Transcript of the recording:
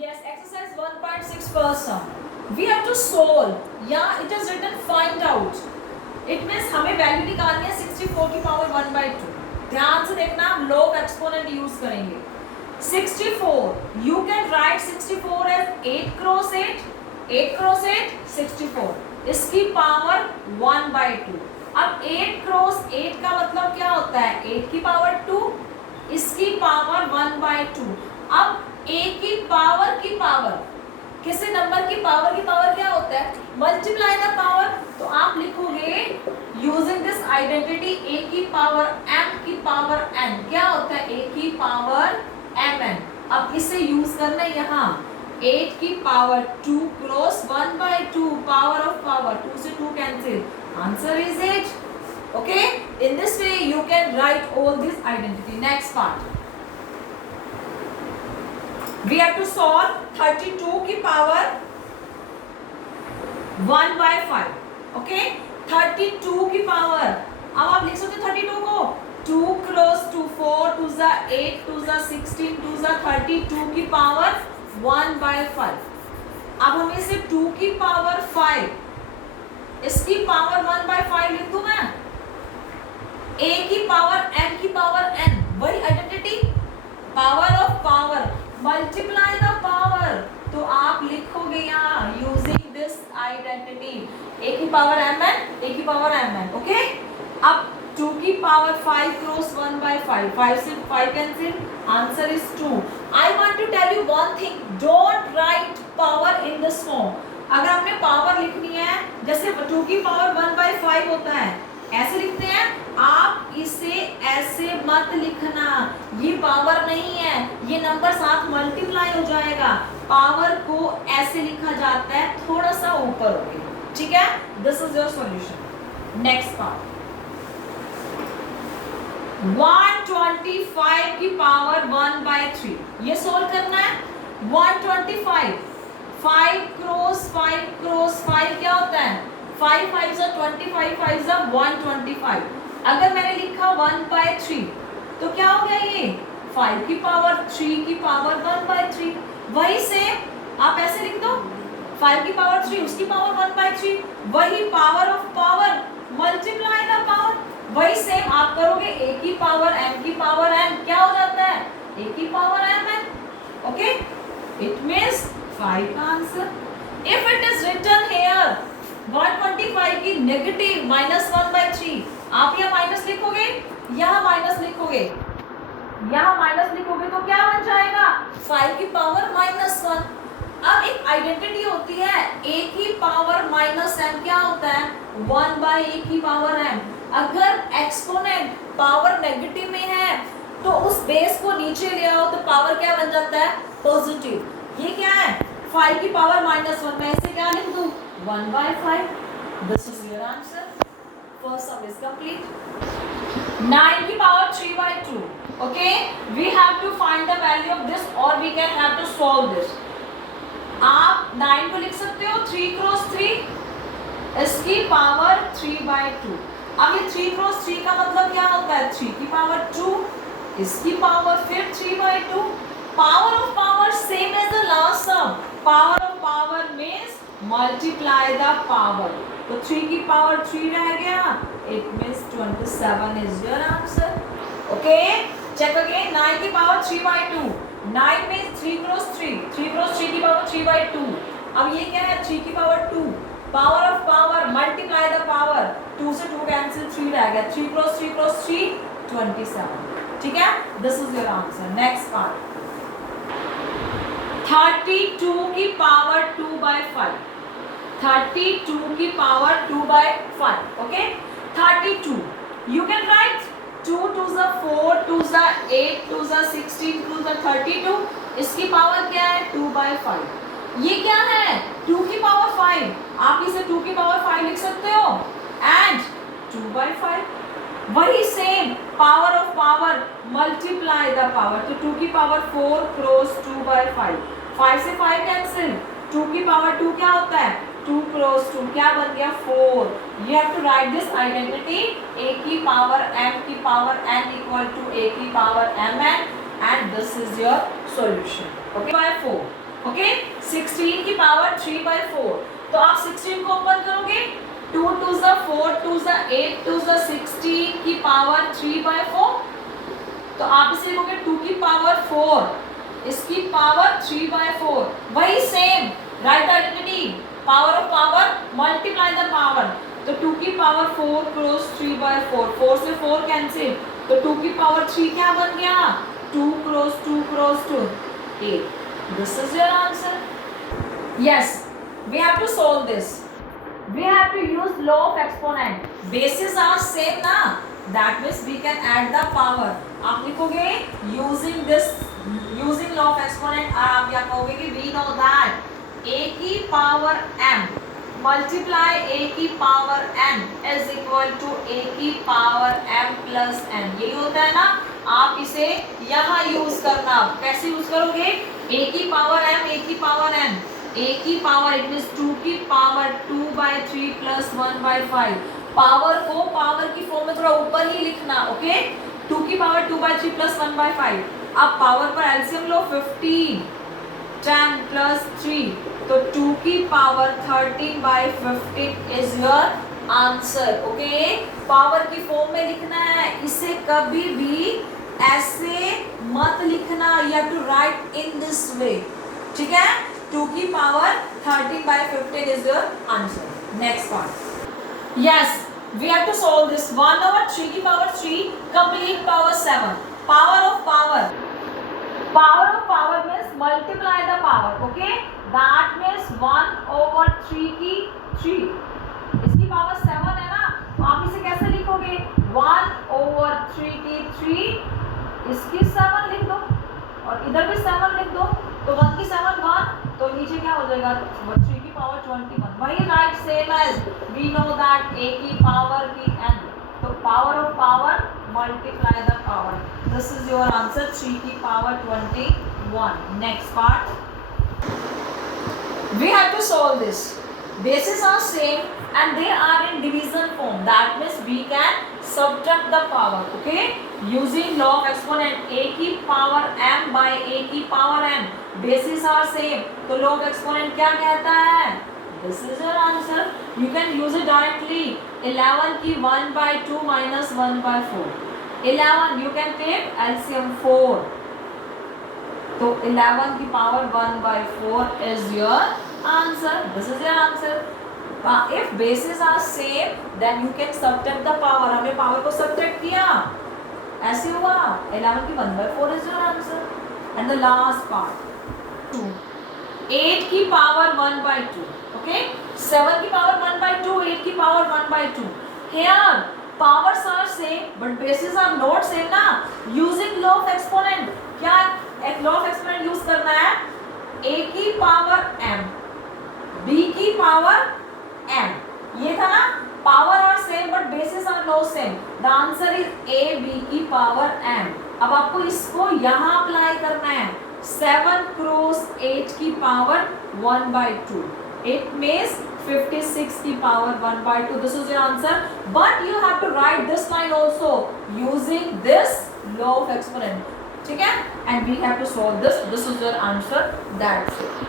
Yes, exercise 1.6 first sum. We have to solve. Yeah, it is written find out. It means हमें value निकालनी है 64 की power 1/2. ध्यान से देखना, हम लोग एक्सपोनेंट यूज करेंगे. 64. You can write 64 as 8 cross 8. 8 cross 8 64. इसकी पावर 1/2. अब 8 क्रॉस 8 का मतलब क्या होता है? 8 की पावर 2, इसकी पावर 1/2. अब a की पावर किसी नंबर की पावर क्या होता है? Multiply the power. तो आप लिखोगे यूजिंग दिस आइडेंटिटी a की पावर n. क्या होता है? a की पावर mn. अब इसे यूज करना है यहाँ. 8 की power 2 cross 1/2 power of power. 2 से 2 cancel. Answer is 8. Okay, in this way you can write all this identity. Next part, we have to solve 32 की पावर 1/5. Okay, 32 की पावर. अब आप लिख सकते 32 को 2 क्रॉस 2 4 2 जा 8 2 जा 16 2 जा 32 की पावर 1/5. अब हमें इसे 2 की पावर 5, इसकी पावर 1/5 लिख दूं मैं. a की पावर m की पावर n, वही identity, power of power multiply the power. तो आप लिखोगे यहाँ यूजिंग दिस आइडेंटिटी a की पावर mn, a की पावर mn. ओके, अब 2 की पावर 5 क्रॉस 1/5. 5 से 5 cancel. Answer is 2. I want to tell you one thing, don't write power in this form. अगर आपने पावर लिखनी है, जैसे 2 की पावर 1/5 होता है, ऐसे लिखते हैं. आप इसे ऐसे मत लिखना, ये पावर नहीं है, ये नंबर साथ मल्टीप्लाई हो जाएगा. पावर को ऐसे लिखा जाता है, थोड़ा सा ऊपर होके. ठीक है, this is your solution. Next part, 125 की पावर 1/3. ये सोल्व करना है. 125 5 क्रॉस 5 क्रॉस 5 क्या होता है? 5 5 जा 25 5 जा 125. अगर मैंने लिखा 1/3 तो क्या हो गया? ये 5 की पावर 3 की पावर 1/3. वही सेम आप ऐसे लिख दो, 5 की पावर 3 उसकी पावर 1/3. वही power of power multiply the power. वही सेम आप करोगे, a की पावर m की पावर n क्या हो जाता है? a की power mn. Okay, it means 5 का answer. If it is written here 125 की नेगेटिव -1/3, आप यहाँ माइनस लिखोगे, यहाँ माइनस लिखोगे, यहाँ माइनस लिखोगे तो क्या बन जाएगा? 5 की पावर -1. अब एक आइडेंटिटी होती है a की पावर -m. क्या होता है? 1/a की पावर m. अगर एक्सपोनेंट पावर नेगेटिव में है तो उस बेस को नीचे ले आओ तो पावर क्या बन जाता है? पॉजिटिव. ये क्या है? 5 की पावर -1. मैं इसे क्या लिख दूं? 1/5. This is your answer. First sum is complete. 9 की power 3/2. Okay, we have to find the value of this और we can have to solve this. आप 9 को लिख सकते हो 3 क्रॉस 3, इसकी पावर 3/2. अब ये 3 क्रॉस 3 का मतलब क्या होता है? 3 की पावर 2, इसकी पावर फिर 3/2. Power of power same as the last sum. Power of power means multiply the power. तो 3 की पावर 3 रह गया. It means 27 is your answer. Okay, check again. 9 की पावर 3/2. 9 means 3 cross 3. 3 क्रॉस 3 की पावर 3/2. अब ये क्या है? 3 की power 2. Power of power multiply the power. 2 से 2 कैंसिल, 3 रह गया. 3 क्रॉस 3 क्रॉस 3 27. ठीक है, this is your answer. Next part, 32 की पावर 2/5. 32 की power 2/5. Okay, 32 you can write 2 2 जा 4 2 जा 8 2 जा 16 2 जा 32. इसकी पावर क्या है? 2/5. ये क्या है? 2 की पावर 5. आप इसे 2 की पावर 5 लिख सकते हो एंड 2/5. वही same power of power multiply the power. तो 2 की पावर 4 क्रॉस 2/5. 5 से 5 कैंसिल. 2 की पावर 2 क्या होता है? 2 क्रॉस 2 क्या बन गया? 4. You have to write this identity a की पावर m की power n equal to a की power mn and this is your solution. Okay, by 4. Okay 16 की पावर 3/4, तो आप 16 को ओपन करोगे 2 2 ज़ा 4 2 ज़ा 8 2 ज़ा 16 की पावर 3/4, तो आप इसे लिखोगे 2 की पावर 4 इसकी पावर 3/4, वही same right identity, power of power multiply the power, तो 2 की पावर 4 क्रॉस 3/4, 4 से 4 कैंसिल, तो 2 की पावर 3 क्या बन गया 2 cross 2 cross 2 8. This is your answer. Yes, we have to solve this. We have to use law of exponent. Bases are same ना, that means we can add the power. आप लिखोगे using this, using law of exponent, आप यहाँ कहोगे कि we know that a की power m multiply a की power n is equal to a की power m plus n. यही होता है ना, आप इसे यहाँ यूज करना, कैसे यूज करोगे a की पावर m a की पावर n, a की पावर इट मींस 2 की पावर 2/3 प्लस 1/5, पावर को पावर की फॉर्म में थोड़ा ऊपर ही लिखना, ओके 2 की पावर 2/3 प्लस 1/5. अब पावर पर एलसीएम लो 15 10 प्लस 3, तो 2 की power 13/15 is your answer. Okay power की फॉर्म में लिखना है, इसे कभी भी ऐसे मत लिखना, you have to write in this way, ठीक है. 2 की power 13/15 is your answer. Next part. Yes, we have to solve this. 1/3 की power 3 complete power 7. Power of power. Power of power means multiply the power. Okay, that means 1/3 की 3. इसकी power 7 है ना, तो आप इसे कैसे लिखोगे 1/3 की 3, इसकी 7 लिख दो और इधर भी 7 लिख दो, तो 1 की 7 1, तो नीचे क्या हो जाएगा 3 की पावर 21. वही right same as we know that a की पावर की n, तो power of power multiply the power. This is your answer 3 की power 21. Next part, we have to solve this. Bases are same and they are in division form, that means we can subtract the power. Okay, using law of exponent, a की power m by a की power n, bases are same, तो law of exponent क्या कहता है, this is your answer. You can use it directly. 11 की 1/2 minus 1/4, 11 you can take LCM 4, तो 11 की power 1/4 is your answer. This is your answer. If bases are same, then you can subtract the power. हमने power को subtract किया, ऐसे हुआ 11 की 1/4 is your answer. And the last part 2, 8 की power 1/2. Okay, 7 की पावर 1/2, 8 की power 1/2. Here powers are same but bases are not same ना. Using law of exponent, क्या एक लॉ ऑफ एक्सपोनेंट यूज करना है, a की पावर m b की पावर m, ये था ना, power are same but basis are no same, the answer is a b की पावर m. अब आपको इसको यहाँ अप्लाई करना है, 7 क्रॉस 8 की पावर 1/2, it means 56 की power 1/2. This is your answer, but you have to write this line also using this law of exponent. ठीक है, and we have to solve this. This is your answer. That's it.